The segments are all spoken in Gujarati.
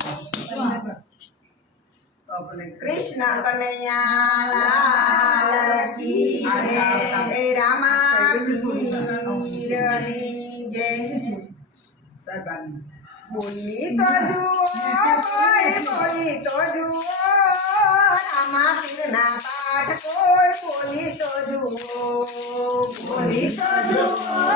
तो, तो, तो कृष्ण कन्हैया, लाल की जय। रामा बोली तो जुओ, बोली तो जुओ। रामा पाठ कोई, बोली तो जुओ। बोली तो जुओ।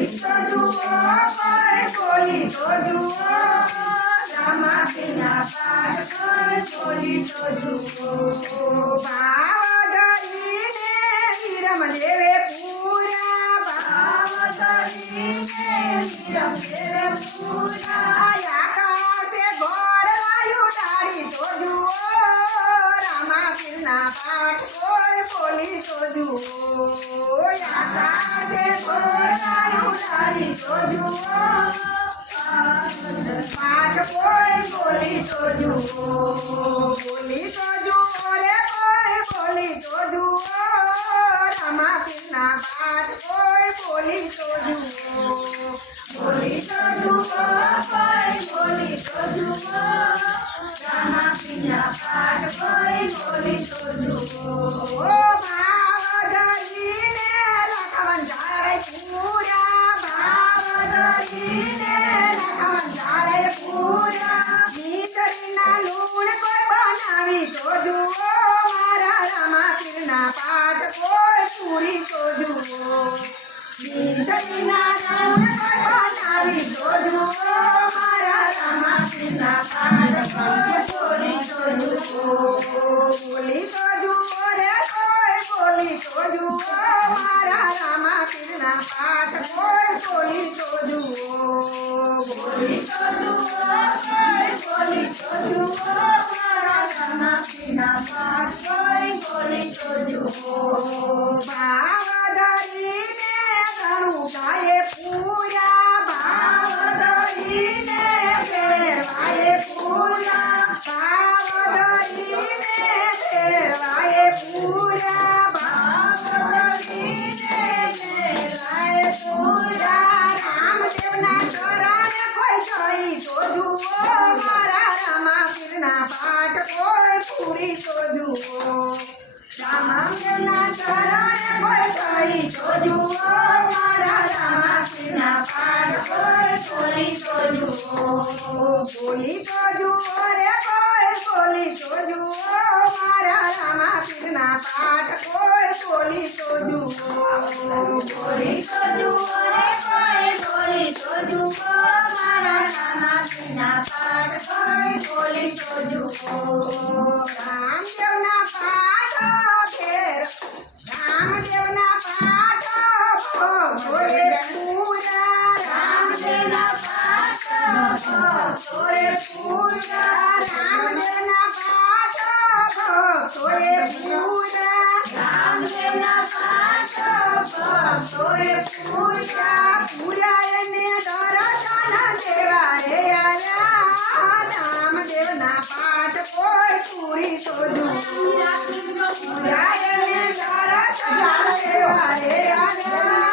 ચિત્તો જુઓ પર ખોલી તો જુઓ રામા તેના પાઠ પર ખોલી તો જુઓ પાવદરીને હિરમ દેવે પૂરા પાવદરીને હિરમ દેવે પૂરા બોલી તો praise the રે